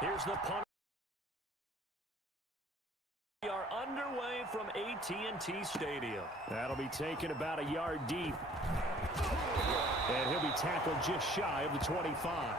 Here's the punt. We are underway from AT&T Stadium. That'll be taken about a yard deep. And he'll be tackled just shy of the 25.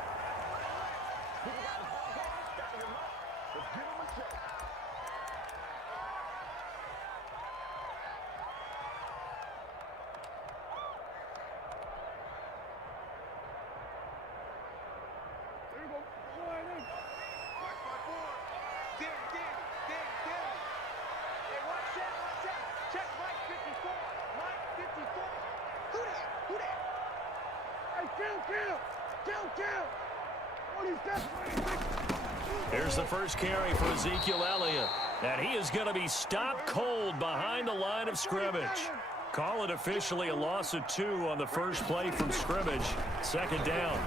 Here's the first carry for Ezekiel Elliott. And he is going to be stopped cold behind the line of scrimmage. Call it officially a loss of 2 on the first play from scrimmage. Second down.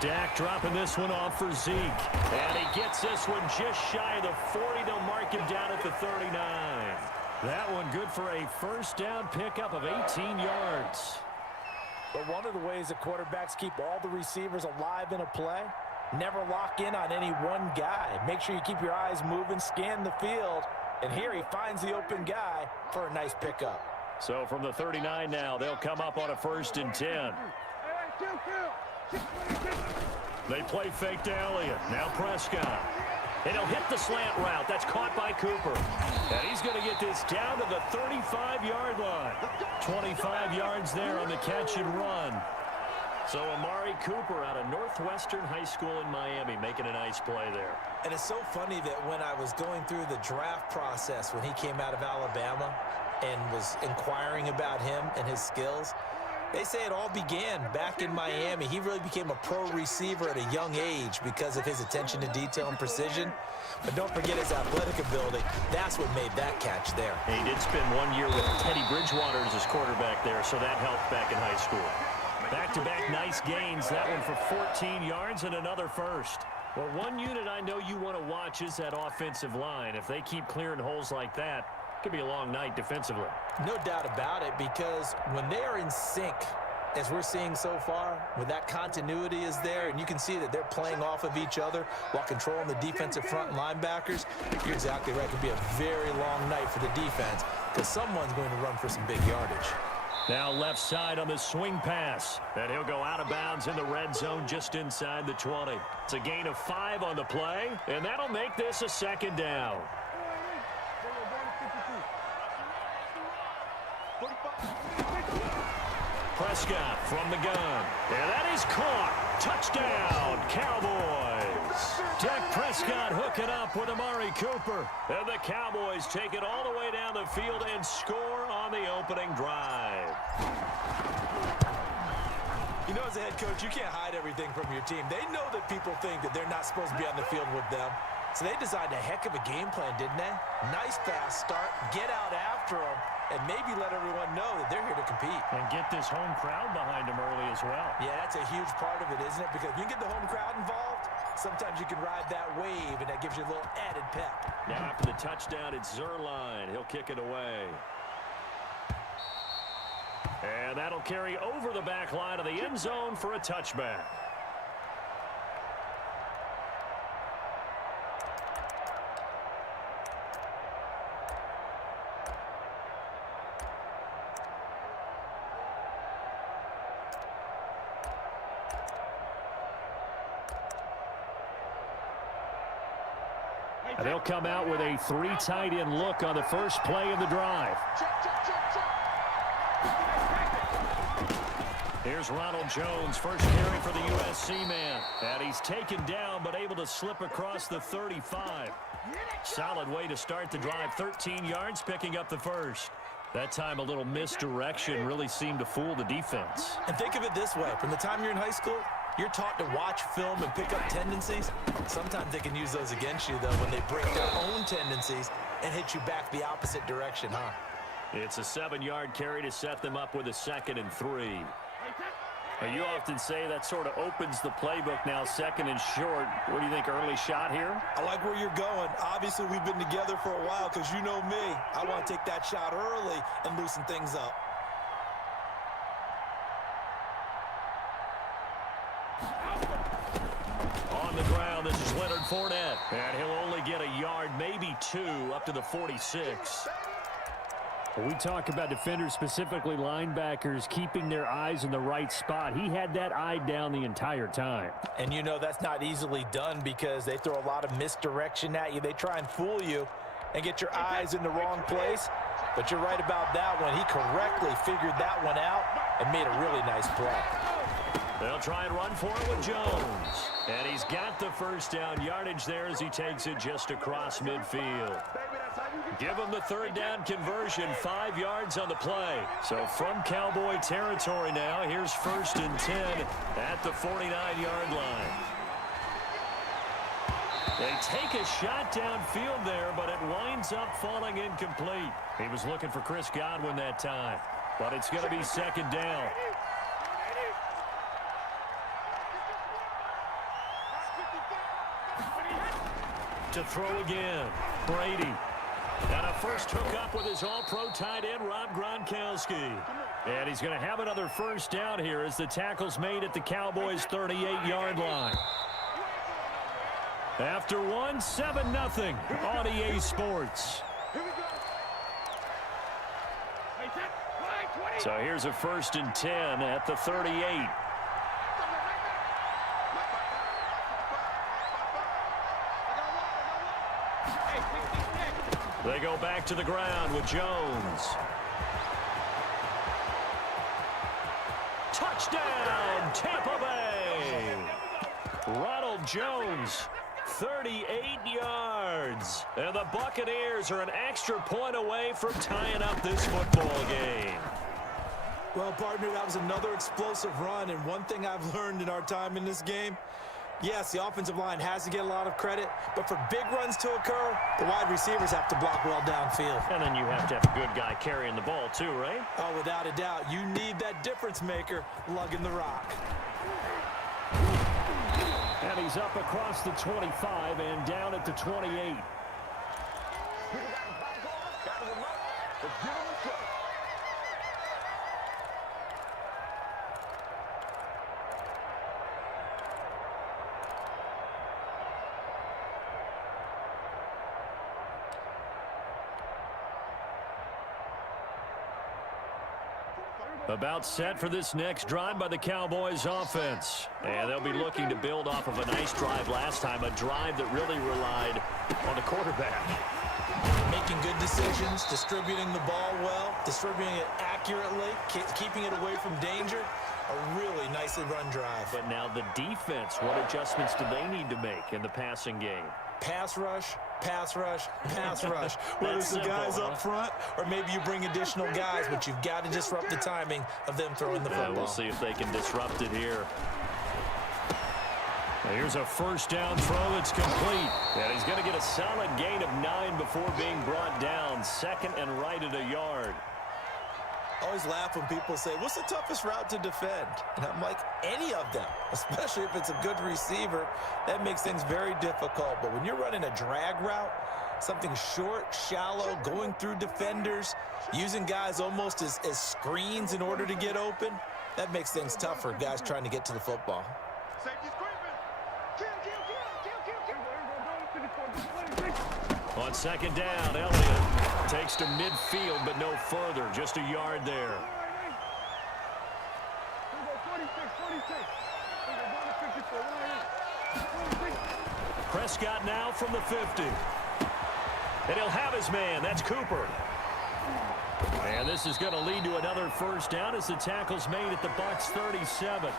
Dak dropping this one off for Zeke. And he gets this one just shy of the 40. They'll mark him down at the 39. That one good for a first down pickup of 18 yards. But one of the ways that quarterbacks keep all the receivers alive in a play, never lock in on any one guy. Make sure you keep your eyes moving, scan the field. And here he finds the open guy for a nice pickup. So from the 39 now, they'll come up on a 1st and 10. They play fake to Elliott. Now Prescott. And he'll hit the slant route. That's caught by Cooper. And he's going to get this down to the 35-yard line. 25 yards there on the catch and run. So Amari Cooper out of Northwestern High School in Miami making a nice play there. And it's so funny that when I was going through the draft process when he came out of Alabama and was inquiring about him and his skills, they say it all began back in Miami. He really became a pro receiver at a young age because of his attention to detail and precision. But don't forget his athletic ability. That's what made that catch there. He did spend 1 year with Teddy Bridgewater as his quarterback there, so that helped back in high school. Back-to-back nice gains. That one for 14 yards and another first. Well, one unit I know you want to watch is that offensive line. If they keep clearing holes like that, it could be a long night defensively. No doubt about it, because when they are in sync, as we're seeing so far, when that continuity is there and you can see that they're playing off of each other while controlling the defensive front linebackers, you're exactly right. It could be a very long night for the defense because someone's going to run for some big yardage. Now left side on the swing pass. And he'll go out of bounds in the red zone just inside the 20. It's a gain of 5 on the play, and that'll make this a second down. Prescott from the gun. And that is caught. Touchdown, Cowboys. Dak Prescott hooking up with Amari Cooper. And the Cowboys take it all the way down the field and score on the opening drive. You know, as a head coach, you can't hide everything from your team. They know that people think that they're not supposed to be on the field with them. So they designed a heck of a game plan, didn't they? Nice fast start, get out after them, and maybe let everyone know that they're here to compete. And get this home crowd behind them early as well. Yeah, that's a huge part of it, isn't it? Because if you get the home crowd involved, sometimes you can ride that wave, and that gives you a little added pep. Now after the touchdown, it's Zerline. He'll kick it away. And that'll carry over the back line of the end zone for a touchback. And they'll come out with a 3 tight end look on the first play of the drive. Here's Ronald Jones, first carry for the USC man. And he's taken down but able to slip across the 35. Solid way to start the drive. 13 yards, picking up the first. That time a little misdirection really seemed to fool the defense. And think of it this way. From the time you're in high school, you're taught to watch film and pick up tendencies. Sometimes they can use those against you, though, when they break their own tendencies and hit you back the opposite direction, huh? It's a 7-yard carry to set them up with a 2nd and 3. Now, you often say that sort of opens the playbook now, 2nd and short. What do you think, early shot here? I like where you're going. Obviously, we've been together for a while because you know me. I want to take that shot early and loosen things up. On Fournette. And he'll only get a yard, maybe 2, up to the 46. When we talk about defenders, specifically linebackers, keeping their eyes in the right spot. He had that eye down the entire time. And you know that's not easily done because they throw a lot of misdirection at you. They try and fool you and get your eyes in the wrong place. But you're right about that one. He correctly figured that one out and made a really nice play. They'll try and run for it with Jones. And he's got the first down yardage there as he takes it just across midfield. Give him the third down conversion, 5 yards on the play. So from Cowboy territory now, here's 1st and 10 at the 49-yard line. They take a shot downfield there, but it winds up falling incomplete. He was looking for Chris Godwin that time, but it's going to be 2nd down. To throw again, Brady. And a first hookup with his all-pro tight end, Rob Gronkowski. And he's going to have another first down here as the tackle's made at the Cowboys' 38-yard line. After one, 7-0 on EA Sports. So here's a 1st and 10 at the 38. They go back to the ground with Jones. Touchdown, Tampa Bay. Ronald Jones, 38 yards. And the Buccaneers are an extra point away from tying up this football game. Well, partner, that was another explosive run. And one thing I've learned in our time in this game, yes, the offensive line has to get a lot of credit, but for big runs to occur, the wide receivers have to block well downfield. And then you have to have a good guy carrying the ball too, right? Oh, without a doubt. You need that difference maker lugging the rock. And he's up across the 25 and down at the 28. About set for this next drive by the Cowboys offense. And they'll be looking to build off of a nice drive last time, a drive that really relied on the quarterback. Making good decisions, distributing the ball well, distributing it accurately, keeping it away from danger. A really nicely run drive. But now the defense, what adjustments do they need to make in the passing game? Pass rush, pass rush, pass rush. Whether it's the guys up front or maybe you bring additional guys, but you've got to disrupt the timing of them throwing the football. We'll see if they can disrupt it here. Now here's a first down throw. It's complete. And he's going to get a solid gain of 9 before being brought down. 2nd and right at a yard. I always laugh when people say, what's the toughest route to defend? And I'm like, any of them, especially if it's a good receiver. That makes things very difficult. But when you're running a drag route, something short, shallow, going through defenders, using guys almost as screens in order to get open, that makes things tough for guys trying to get to the football. On 2nd down, Elliott takes to midfield, but no further. Just a yard there. Prescott now from the 50. And he'll have his man. That's Cooper. And this is going to lead to another first down as the tackle's made at the Bucs 37.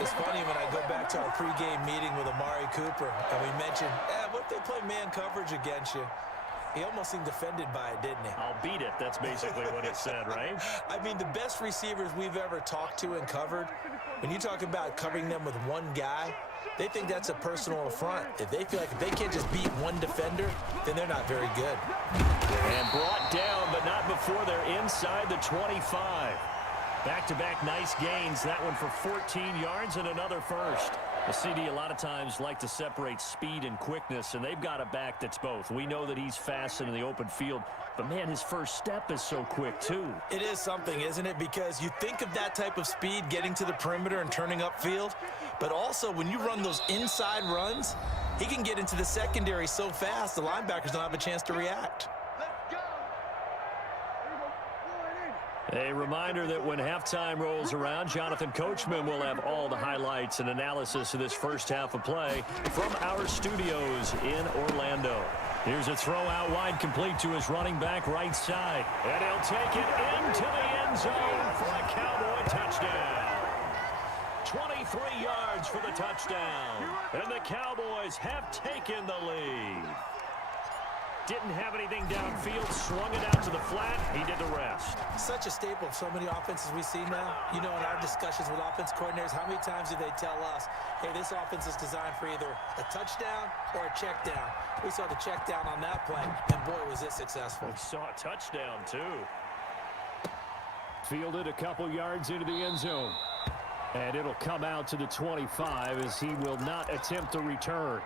It's funny when I go back to our pregame meeting with Amari Cooper, and we mentioned, what if they play man coverage against you? He almost seemed offended by it, didn't he? I'll beat it. That's basically what he said, right? I mean, the best receivers we've ever talked to and covered, when you talk about covering them with one guy, they think that's a personal affront. If they feel like if they can't just beat one defender, then they're not very good. And brought down, but not before they're inside the 25. Back-to-back nice gains. That one for 14 yards and another first. The CD a lot of times like to separate speed and quickness, and they've got a back that's both. We know that he's fast in the open field, but, man, his first step is so quick, too. It is something, isn't it? Because you think of that type of speed getting to the perimeter and turning upfield, but also when you run those inside runs, He can get into the secondary so fast, the linebackers don't have a chance to react. A reminder that when halftime rolls around, Jonathan Coachman will have all the highlights and analysis of this first half of play from our studios in Orlando. Here's a throw out wide, complete to his running back right side. And he'll take it into the end zone for a Cowboy touchdown. 23 yards for the touchdown. And the Cowboys have taken the lead. Didn't have anything downfield, swung it out to the flat. He did the rest. Such a staple of so many offenses we see now. You know, in our discussions with offense coordinators, how many times do they tell us, hey, this offense is designed for either a touchdown or a check down. We saw the check down on that play, and boy, was it successful. We saw a touchdown, too. Fielded a couple yards into the end zone. And it'll come out to the 25 as he will not attempt to return.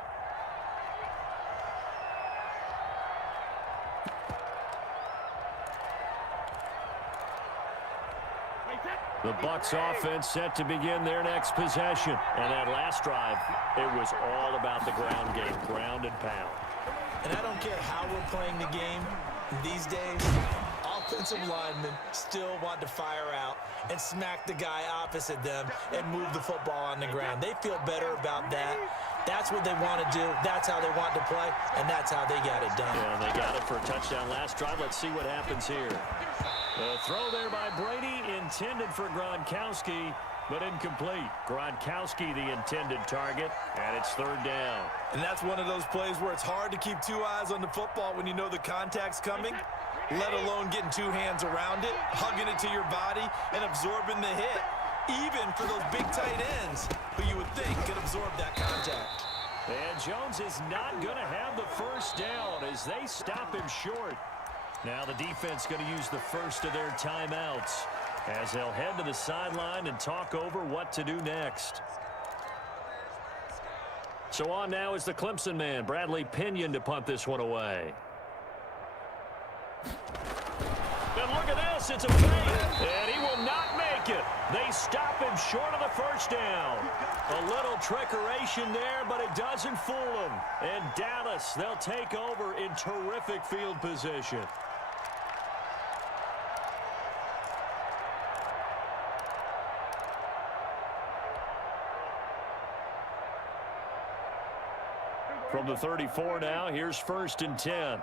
The Bucs offense set to begin their next possession. And that last drive, it was all about the ground game, ground and pound. And I don't care how we're playing the game these days, offensive linemen still want to fire out and smack the guy opposite them and move the football on the ground. They feel better about that. That's what they want to do. That's how they want to play, and that's how they got it done. Yeah, they got it for a touchdown last drive. Let's see what happens here. The throw there by Brady, intended for Gronkowski, but incomplete. Gronkowski, the intended target, and it's third down. And that's one of those plays where it's hard to keep two eyes on the football when you know the contact's coming, let alone getting two hands around it, hugging it to your body, and absorbing the hit, even for those big tight ends who you would think could absorb that contact. And Jones is not going to have the first down as they stop him short. Now the defense going to use the first of their timeouts as they'll head to the sideline and talk over what to do next. So on now is the Clemson man, Bradley Pinion, to punt this one away. And look at this, it's a fake, and he will not make it. They stop him short of the first down. A little trickeration there, but it doesn't fool them. And Dallas, they'll take over in terrific field position. From the 34 now, here's 1st and 10.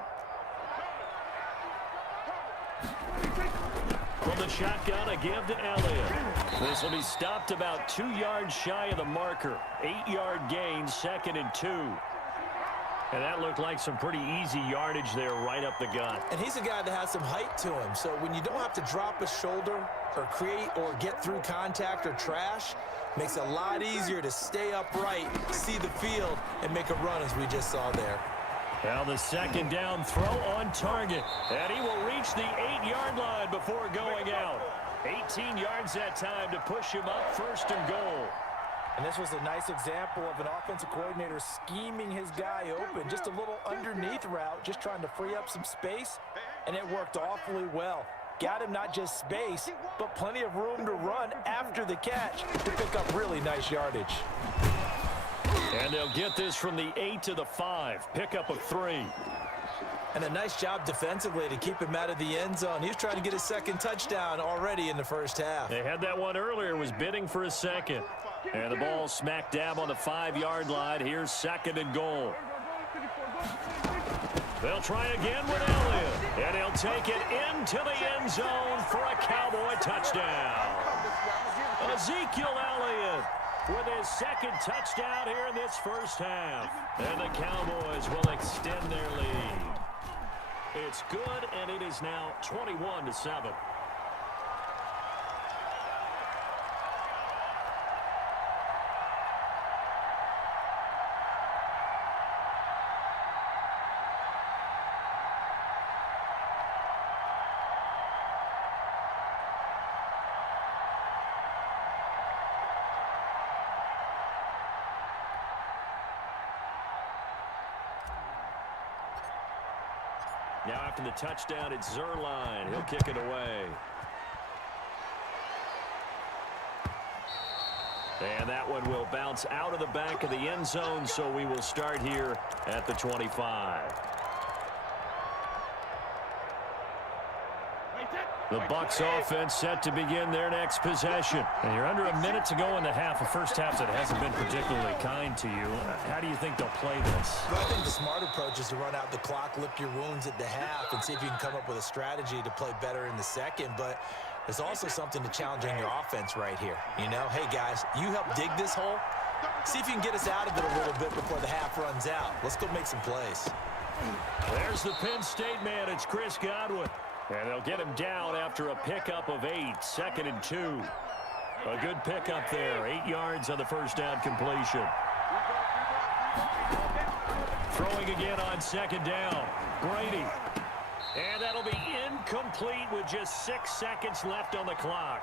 From the shotgun, a give to Elliott. This will be stopped about 2 yards shy of the marker. 8-yard gain, 2nd and 2. And that looked like some pretty easy yardage there right up the gut. And he's a guy that has some height to him. So when you don't have to drop a shoulder or create or get through contact or trash, makes it a lot easier to stay upright, see the field, and make a run as we just saw there. Now the second down throw on target. And he will reach the 8-yard line before going out. 18 yards that time to push him up, 1st and goal. And this was a nice example of an offensive coordinator scheming his guy open. Just a little underneath route, just trying to free up some space, and it worked awfully well. Got him not just space, but plenty of room to run after the catch to pick up really nice yardage. And they'll get this from the 8 to the 5. Pickup of 3. And a nice job defensively to keep him out of the end zone. He was trying to get his second touchdown already in the first half. They had that one earlier, was bidding for a second. And the ball smack dab on the 5-yard line. Here's 2nd and goal. They'll try again with Elliott. And he'll take it into the end zone for a Cowboy touchdown. Ezekiel Elliott with his 2nd touchdown here in this first half. And the Cowboys will extend their lead. It's good, and it is now 21-7. Now after the touchdown, it's Zerline. He'll kick it away. And that one will bounce out of the back of the end zone, so we will start here at the 25. The Bucs offense set to begin their next possession. And you're under a minute to go in the half. A first half that hasn't been particularly kind to you. How do you think they'll play this? Well, I think the smart approach is to run out the clock, lick your wounds at the half, and see if you can come up with a strategy to play better in the second. But there's also something to challenging your offense right here. You know, hey, guys, you help dig this hole. See if you can get us out of it a little bit before the half runs out. Let's go make some plays. There's the Penn State man. It's Chris Godwin. And they'll get him down after a pickup of 8, 2nd and 2. A good pickup there, 8 yards on the first down completion. Throwing again on 2nd down, Brady. And that'll be incomplete with just 6 seconds left on the clock.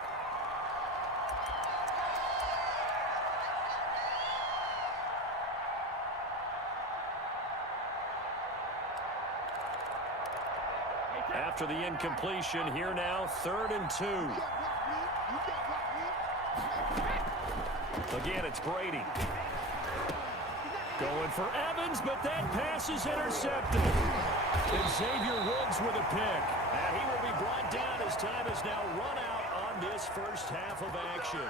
After the incompletion, here now, 3rd and 2. Again, it's Brady. Going for Evans, but that pass is intercepted. And Xavier Woods with a pick. And he will be brought down as time is now run out on this first half of action.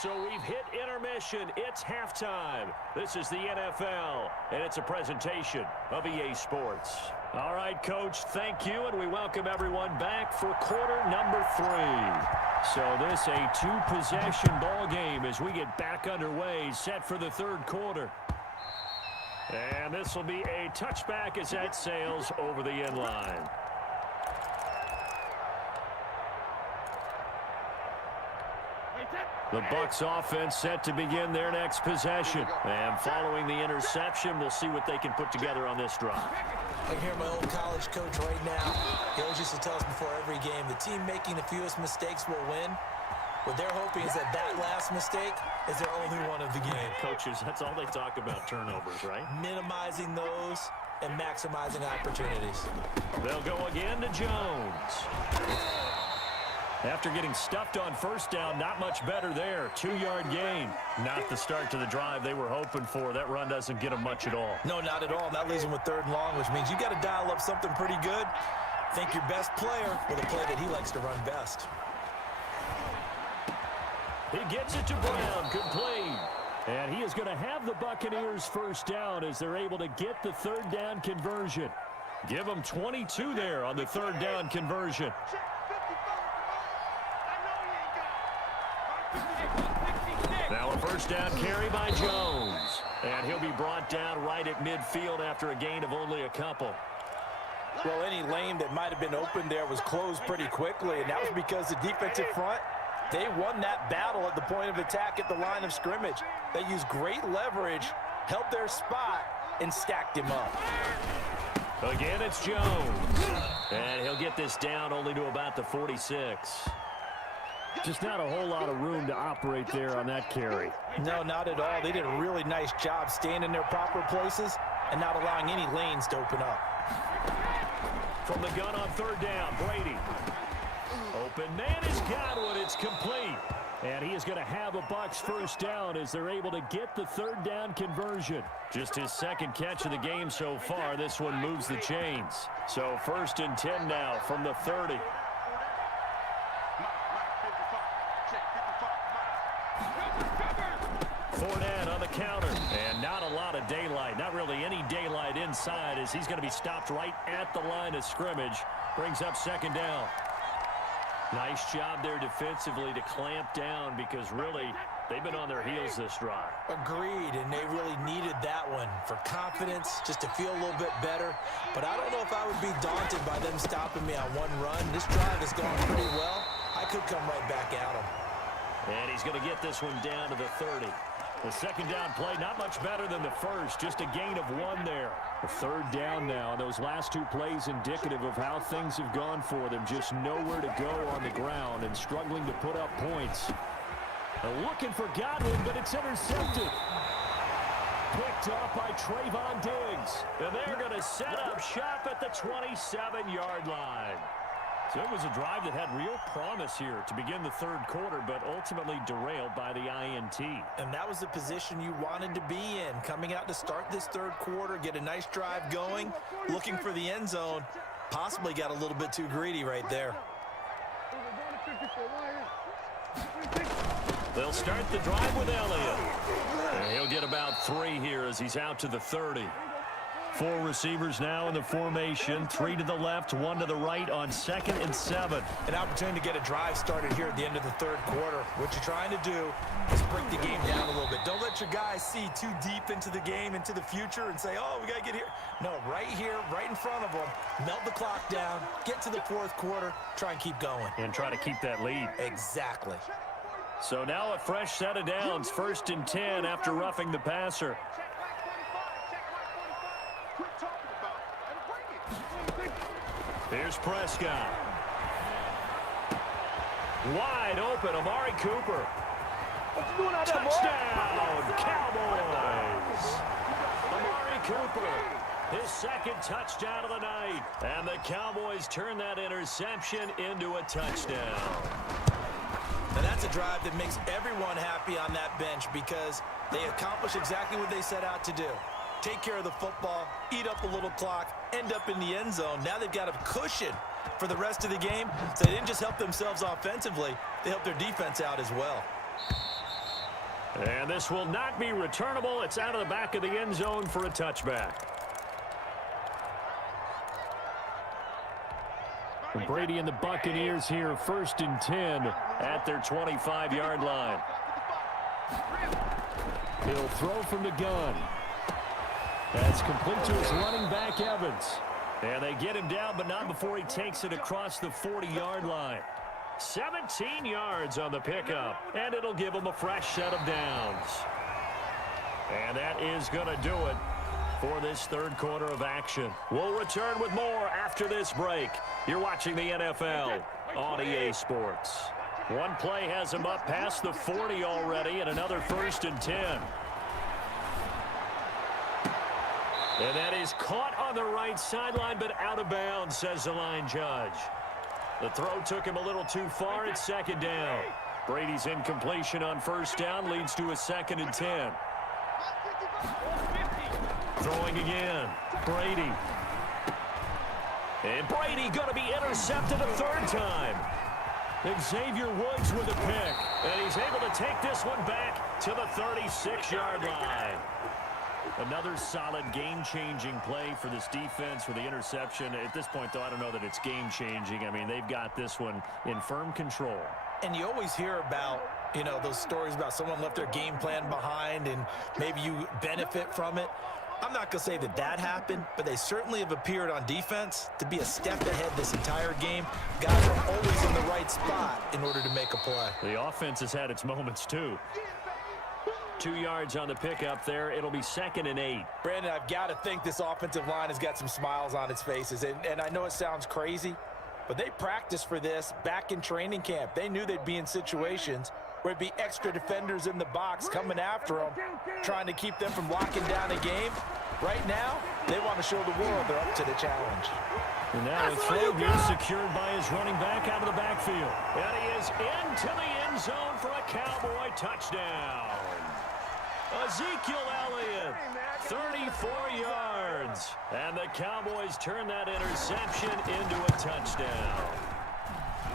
So we've hit intermission. It's halftime. This is the NFL, and it's a presentation of EA Sports. All right, Coach, thank you, and we welcome everyone back for quarter number 3. So this a 2-possession ball game as we get back underway, set for the 3rd quarter. And this will be a touchback as that sails over the end line. The Bucs offense set to begin their next possession. And following the interception, we'll see what they can put together on this drive. I can hear my old college coach right now. He always used to tell us before every game, the team making the fewest mistakes will win. What they're hoping is that last mistake is their only one of the game. Coaches, that's all they talk about, turnovers, right? Minimizing those and maximizing opportunities. They'll go again to Jones. After getting stuffed on first down, not much better there. 2-yard gain. Not the start to the drive they were hoping for. That run doesn't get them much at all. No, not at all. That leaves them with 3rd and long, which means you got to dial up something pretty good. Think your best player with a play that he likes to run best. He gets it to Brown, complete. And he is going to have the Buccaneers first down as they're able to get the 3rd down conversion. Give them 22 there on the 3rd down conversion. Now a first down carry by Jones. And he'll be brought down right at midfield after a gain of only a couple. Well, any lane that might have been open there was closed pretty quickly, and that was because the defensive front, they won that battle at the point of attack at the line of scrimmage. They used great leverage, held their spot, and stacked him up. Again, it's Jones. And he'll get this down only to about the 46. Just not a whole lot of room to operate there on that carry. No, not at all. They did a really nice job staying in their proper places and not allowing any lanes to open up. From the gun on 3rd down, Brady. Open man is Godwin. It's complete. And he is going to have a Bucs first down as they're able to get the 3rd down conversion. Just his 2nd catch of the game so far. This one moves the chains. So 1st and 10 now from the 30. Fournette on the counter, and not a lot of daylight, not really any daylight inside as he's going to be stopped right at the line of scrimmage. Brings up 2nd down. Nice job there defensively to clamp down because really they've been on their heels this drive. Agreed, and they really needed that one for confidence, just to feel a little bit better. But I don't know if I would be daunted by them stopping me on one run. This drive has gone pretty well. I could come right back at them. And he's going to get this one down to the 30. The 2nd down play, not much better than the first, just a gain of 1 there. The 3rd down now, those last 2 plays indicative of how things have gone for them. Just nowhere to go on the ground and struggling to put up points. They're looking for Godwin, but it's intercepted. Picked up by Trayvon Diggs. And they're going to set up shop at the 27-yard line. So it was a drive that had real promise here to begin the third quarter, but ultimately derailed by the INT. And that was the position you wanted to be in, coming out to start this third quarter, get a nice drive going, looking for the end zone. Possibly got a little bit too greedy right there. They'll start the drive with Elliott. And he'll get about 3 here as he's out to the 30. 4 receivers now in the formation. 3 to the left, 1 to the right on 2nd and 7. An opportunity to get a drive started here at the end of the third quarter. What you're trying to do is break the game down a little bit. Don't let your guys see too deep into the game, into the future, and say, oh, we got to get here. No, right here, right in front of them. Melt the clock down, get to the fourth quarter, try and keep going. And try to keep that lead. Exactly. So now a fresh set of downs, 1st and 10 after roughing the passer. Here's Prescott. Wide open, Amari Cooper. Touchdown, Cowboys. Amari Cooper, his 2nd touchdown of the night. And the Cowboys turn that interception into a touchdown. And that's a drive that makes everyone happy on that bench because they accomplish exactly what they set out to do. Take care of the football, eat up a little clock, end up in the end zone. Now they've got a cushion for the rest of the game. So they didn't just help themselves offensively, they helped their defense out as well. And this will not be returnable. It's out of the back of the end zone for a touchback. Brady and the Buccaneers here, 1st and 10 at their 25-yard line. He'll throw from the gun. That's complete to his running back, Evans. And they get him down, but not before he takes it across the 40-yard line. 17 yards on the pickup, and it'll give him a fresh set of downs. And that is going to do it for this third quarter of action. We'll return with more after this break. You're watching the NFL on EA Sports. One play has him up past the 40 already, and another 1st and 10. And that is caught on the right sideline, but out of bounds, says the line judge. The throw took him a little too far. It's 2nd down. Brady's incompletion on 1st down leads to a 2nd and 10. Throwing again. Brady. And Brady going to be intercepted a 3rd time. Xavier Woods with a pick. And he's able to take this one back to the 36-yard line. Another solid game-changing play for this defense with the interception. At this point, though, I don't know that it's game-changing. I mean, they've got this one in firm control. And you always hear about, you know, those stories about someone left their game plan behind and maybe you benefit from it. I'm not going to say that that happened, but they certainly have appeared on defense to be a step ahead this entire game. Guys are always in the right spot in order to make a play. The offense has had its moments, too. 2 yards on the pickup there. It'll be 2nd and 8. Brandon, I've got to think this offensive line has got some smiles on its faces. And I know it sounds crazy, but they practiced for this back in training camp. They knew they'd be in situations where it'd be extra defenders in the box coming after them, trying to keep them from locking down a game. Right now, they want to show the world they're up to the challenge. And now a throw here secured by his running back out of the backfield. And he is into the end zone for a Cowboy touchdown. Ezekiel Elliott, 34 yards. And the Cowboys turn that interception into a touchdown.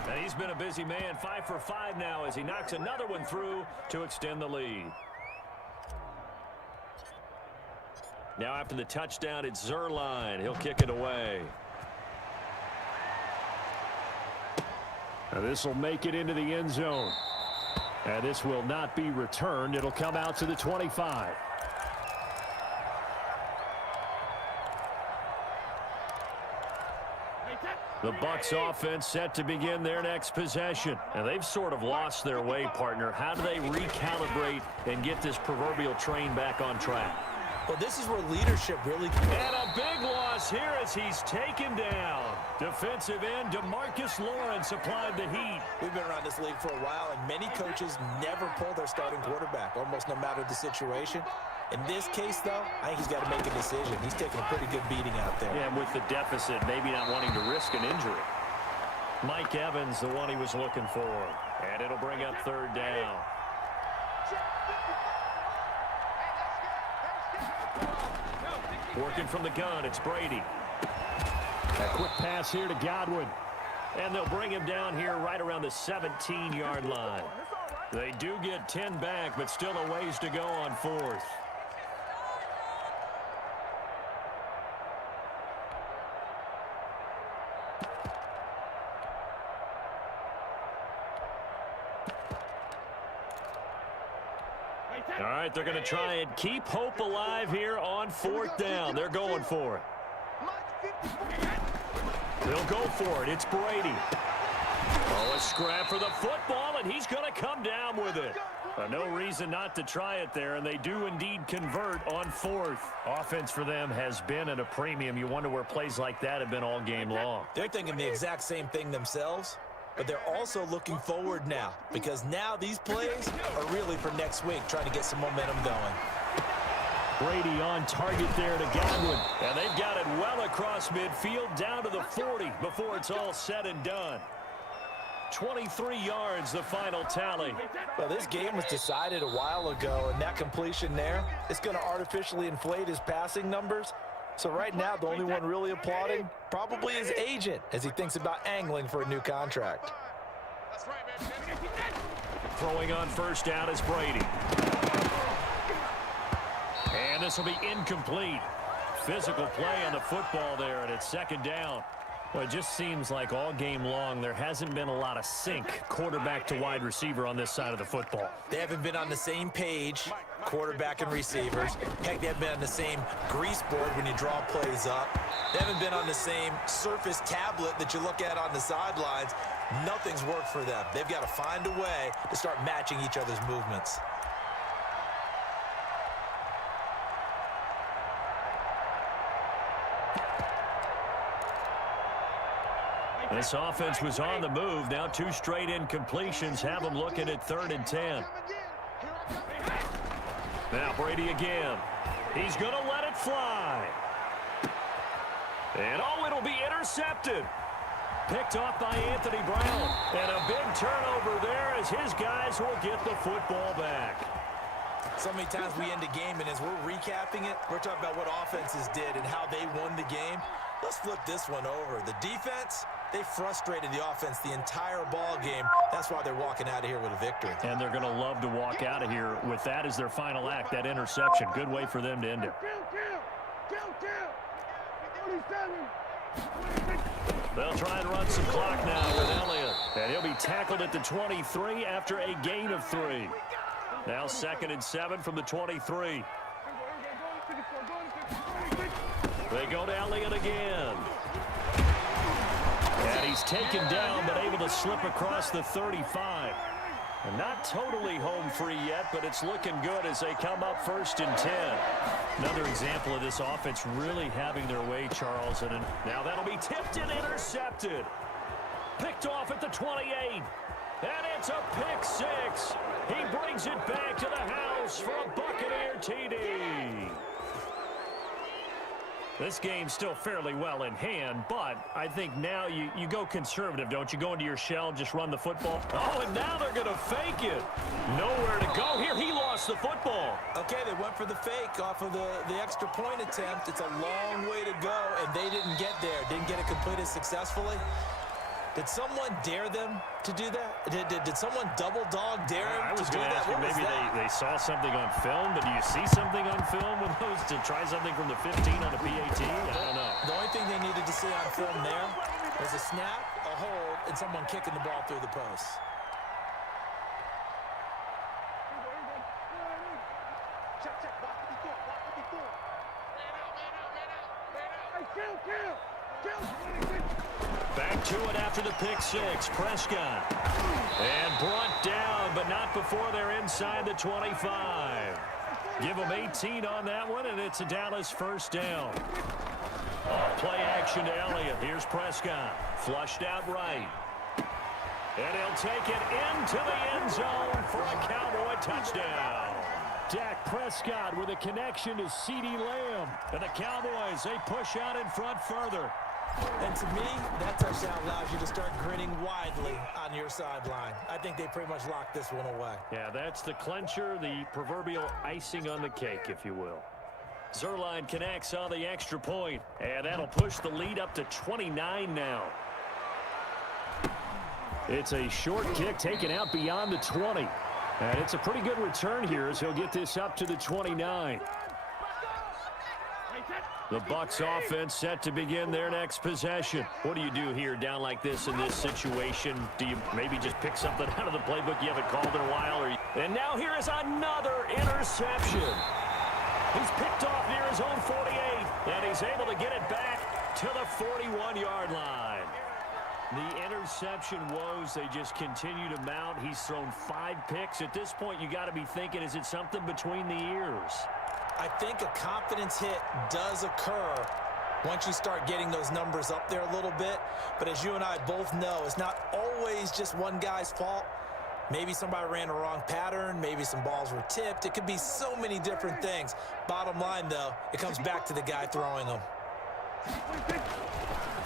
And he's been a busy man, 5 for 5 now as he knocks another one through to extend the lead. Now after the touchdown, it's Zerline. He'll kick it away. Now this will make it into the end zone. And this will not be returned. It'll come out to the 25. The Bucs offense set to begin their next possession. And they've sort of lost their way, partner. How do they recalibrate and get this proverbial train back on track? Well, this is where leadership really... And a big loss here as he's taken down. Defensive end DeMarcus Lawrence applied the heat. We've been around this league for a while, and many coaches never pull their starting quarterback, almost no matter the situation. In this case, though, I think he's got to make a decision. He's taking a pretty good beating out there. Yeah, with the deficit, maybe not wanting to risk an injury. Mike Evans, the one he was looking for. And it'll bring up third down. Working from the gun, it's Brady. A quick pass here to Godwin. And they'll bring him down here right around the 17-yard line. They do get 10 back, but still a ways to go on fourth. All right, they're going to try and keep hope alive here on fourth down. They're going for it. They'll go for it. It's Brady. Oh, a scrap for the football, and he's going to come down with it. No reason not to try it there, and they do indeed convert on fourth. Offense for them has been at a premium. You wonder where plays like that have been all game long. They're thinking the exact same thing themselves, but they're also looking forward now, because now these plays are really for next week, trying to get some momentum going. Brady on target there to Godwin. And they've got it well across midfield down to the 40 before it's all said and done. 23 yards, the final tally. Well, this game was decided a while ago, and that completion there, it's going to artificially inflate his passing numbers. So right now, the only one really applauding probably his agent as he thinks about angling for a new contract. Throwing on first down is Brady. And this will be incomplete. Physical play on the football there, and it's second down. Well, it just seems like all game long there hasn't been a lot of sync quarterback to wide receiver on this side of the football. They haven't been on the same page, quarterback and receivers. Heck, they haven't been on the same grease board when you draw plays up. They haven't been on the same surface tablet that you look at on the sidelines. Nothing's worked for them. They've got to find a way to start matching each other's movements. This offense was on the move. Now two straight incompletions have them looking at 3rd and 10. Now Brady again. He's going to let it fly. And oh, it'll be intercepted. Picked off by Anthony Brown. And a big turnover there as his guys will get the football back. So many times we end a game, and as we're recapping it, we're talking about what offenses did and how they won the game. Let's flip this one over. The defense, they frustrated the offense the entire ball game. That's why they're walking out of here with a victory. And they're going to love to walk out of here with that as their final act, that interception. Good way for them to end it. They'll try and run some clock now with Elliott. And he'll be tackled at the 23 after a gain of 3. Now 2nd and 7 from the 23. They go to Elliott again. And he's taken down, but able to slip across the 35. And not totally home free yet, but it's looking good as they come up 1st and 10. Another example of this offense really having their way, Charles. And now that'll be tipped and intercepted. Picked off at the 28. And it's a pick 6. He brings it back to the house for a Buccaneer TD. This game's still fairly well in hand, but I think now you go conservative, don't you? Go into your shell, just run the football. Oh, and now they're going to fake it. Nowhere to go here. He lost the football. Okay, they went for the fake off of the extra point attempt. It's a long way to go, and they didn't get there. Didn't get it completed successfully. Did someone dare them to do that? Did someone double dog dare them to do that? I was going to ask you, maybe they saw something on film, but do you see something on film with those to try something from the 15 on the PAT? I don't know. The only thing they needed to see on film there was a snap, a hold, and someone kicking the ball through the post. Back to it after the pick 6. Prescott. And brought down, but not before they're inside the 25. Give them 18 on that one, and it's a Dallas 1st down. Play action to Elliott. Here's Prescott. Flushed out right. And he'll take it into the end zone for a Cowboy touchdown. Dak Prescott with a connection to CeeDee Lamb. And the Cowboys, they push out in front further. And to me, that touchdown allows you to start grinning widely on your sideline. I think they pretty much locked this one away. Yeah, that's the clincher, the proverbial icing on the cake, if you will. Zerline connects on the extra point, and that'll push the lead up to 29 now. It's a short kick taken out beyond the 20. And it's a pretty good return here as he'll get this up to the 29. The Bucs offense set to begin their next possession. What do you do here down like this in this situation? Do you maybe just pick something out of the playbook you haven't called in a while? And now here is another interception. He's picked off near his own 48, and he's able to get it back to the 41-yard line. The interception woes, they just continue to mount. He's thrown 5 picks. At this point, you got to be thinking, is it something between the ears? I think a confidence hit does occur once you start getting those numbers up there a little bit. But as you and I both know, it's not always just one guy's fault. Maybe somebody ran a wrong pattern. Maybe some balls were tipped. It could be so many different things. Bottom line, though, it comes back to the guy throwing them.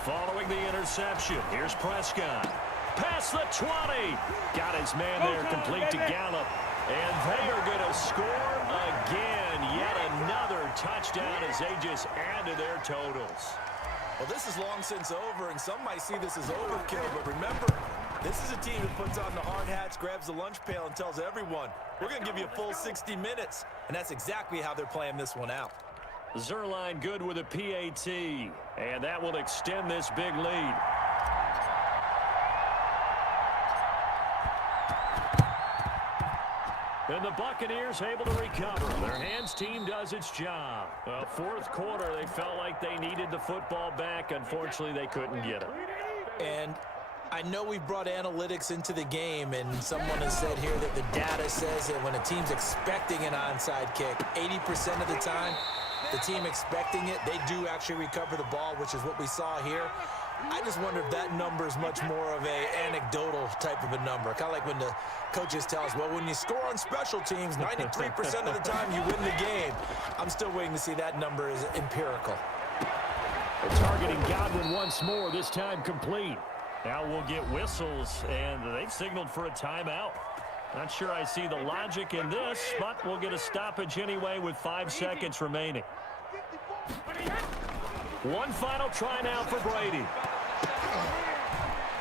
Following the interception, here's Prescott. Past the 20. Got his man there, complete to Gallup. And they are going to score again. Yet another touchdown as they just add to their totals. Well, this is long since over, and some might see this as overkill. But remember, this is a team that puts on the hard hats, grabs the lunch pail, and tells everyone, we're going to give you a full 60 minutes. And that's exactly how they're playing this one out. Zerline good with a PAT, and that will extend this big lead. And the Buccaneers able to recover. Their hands team does its job. Well, fourth quarter, they felt like they needed the football back. Unfortunately, they couldn't get it. And I know we brought analytics into the game, and someone has said here that the data says that when a team's expecting an onside kick, 80% of the time, the team expecting it, they do actually recover the ball, which is what we saw here. I just wonder if that number is much more of a anecdotal type of a number. Kind of like when the coaches tell us, well, when you score on special teams, 93% of the time you win the game. I'm still waiting to see that number is empirical. They're targeting Godwin once more, this time complete. Now we'll get whistles, and they've signaled for a timeout. Not sure I see the logic in this, but we'll get a stoppage anyway with 5 seconds remaining. One final try now for Brady.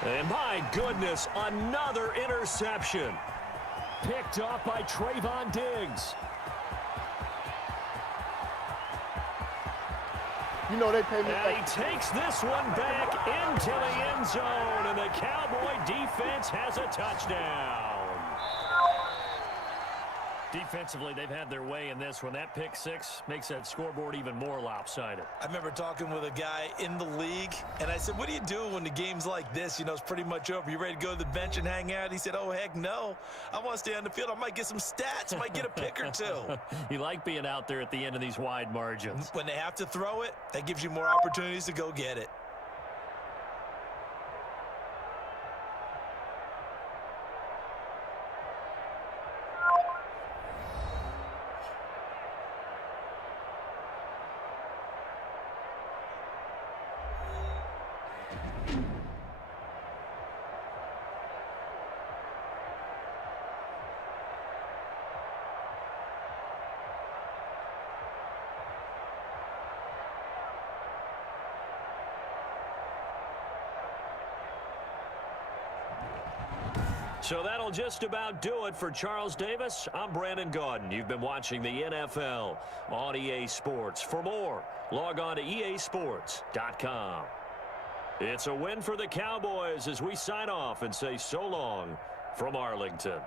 And my goodness, another interception. Picked off by Trayvon Diggs. You know they pay me. And he takes this one back into the end zone, and the Cowboy defense has a touchdown. Defensively, they've had their way in this one. That pick six makes that scoreboard even more lopsided. I remember talking with a guy in the league, and I said, what do you do when the game's like this? You know, it's pretty much over. You ready to go to the bench and hang out? He said, oh, heck no. I want to stay on the field. I might get some stats. I might get a pick or two. You like being out there at the end of these wide margins. When they have to throw it, that gives you more opportunities to go get it. So that'll just about do it for Charles Davis. I'm Brandon Gaudin. You've been watching the NFL on EA Sports. For more, log on to easports.com. It's a win for the Cowboys as we sign off and say so long from Arlington.